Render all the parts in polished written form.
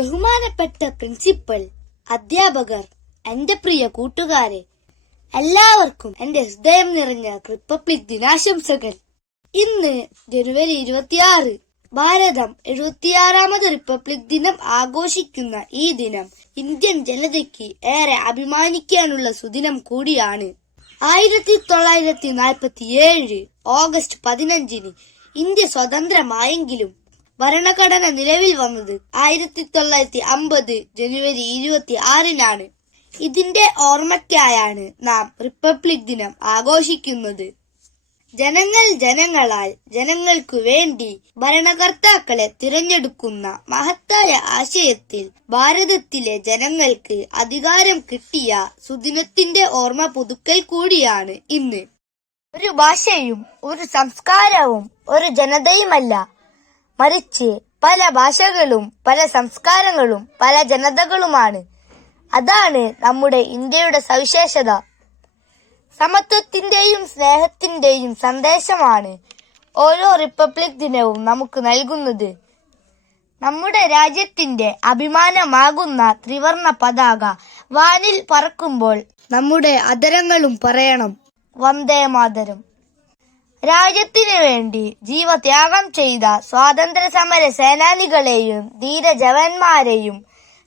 ബഹുമാനപ്പെട്ട പ്രിൻസിപ്പൽ, അധ്യാപകർ, എന്റെ പ്രിയ കൂട്ടുകാരെ, എല്ലാവർക്കും എന്റെ ഹൃദയം നിറഞ്ഞ റിപ്പബ്ലിക് ദിനാശംസകൾ. ഇന്ന് ജനുവരി 26. ഭാരതം 76ാമത് റിപ്പബ്ലിക് ദിനം ആഘോഷിക്കുന്ന ഈ ദിനം ഇന്ത്യൻ ജനതയ്ക്ക് ഏറെ അഭിമാനിക്കാനുള്ള സുദിനം കൂടിയാണ്. 1947 ഓഗസ്റ്റ് 15 ഇന്ത്യ സ്വതന്ത്രമായെങ്കിലും ഭരണഘടന നിലവിൽ വന്നത് 1950 ജനുവരി 26 ഇതിന്റെ ഓർമ്മയ്ക്കായാണ് നാം റിപ്പബ്ലിക് ദിനം ആഘോഷിക്കുന്നത്. ജനങ്ങൾ ജനങ്ങളാൽ ജനങ്ങൾക്കു വേണ്ടി ഭരണകർത്താക്കളെ തിരഞ്ഞെടുക്കുന്ന മഹത്തായ ആശയത്തിൽ ഭാരതത്തിലെ ജനങ്ങൾക്ക് അധികാരം കിട്ടിയ സുദിനത്തിന്റെ ഓർമ്മ പുതുക്കൽ കൂടിയാണ് ഇന്ന്. ഒരു ഭാഷയും ഒരു സംസ്കാരവും ഒരു ജനതയുമല്ല, മറിച്ച് പല ഭാഷകളും പല സംസ്കാരങ്ങളും പല ജനതകളുമാണ്. അതാണ് നമ്മുടെ ഇന്ത്യയുടെ സവിശേഷത. സമത്വത്തിന്റെയും സ്നേഹത്തിന്റെയും സന്ദേശമാണ് ഓരോ റിപ്പബ്ലിക് ദിനവും നമുക്ക് നൽകുന്നത്. നമ്മുടെ രാജ്യത്തിന്റെ അഭിമാനമാകുന്ന ത്രിവർണ പതാക വാനിൽ പറക്കുമ്പോൾ നമ്മുടെ അധരങ്ങളും പറയണം വന്ദേ മാതരം. രാജ്യത്തിനു വേണ്ടി ജീവത്യാഗം ചെയ്ത സ്വാതന്ത്ര്യ സമര സേനാനികളെയും ധീരജവാന്മാരെയും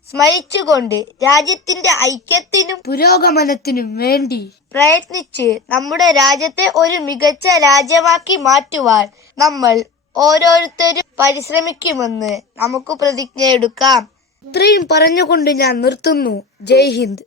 സ്മരിച്ചുകൊണ്ട് രാജ്യത്തിന്റെ ഐക്യത്തിനും പുരോഗമനത്തിനും വേണ്ടി പ്രയത്നിച്ച് നമ്മുടെ രാജ്യത്തെ ഒരു മികച്ച രാജ്യമാക്കി മാറ്റുവാൻ നമ്മൾ ഓരോരുത്തരും പരിശ്രമിക്കുമെന്ന് നമുക്ക് പ്രതിജ്ഞയെടുക്കാം. ഇത്രയും പറഞ്ഞുകൊണ്ട് ഞാൻ നിർത്തുന്നു. ജയ് ഹിന്ദ്.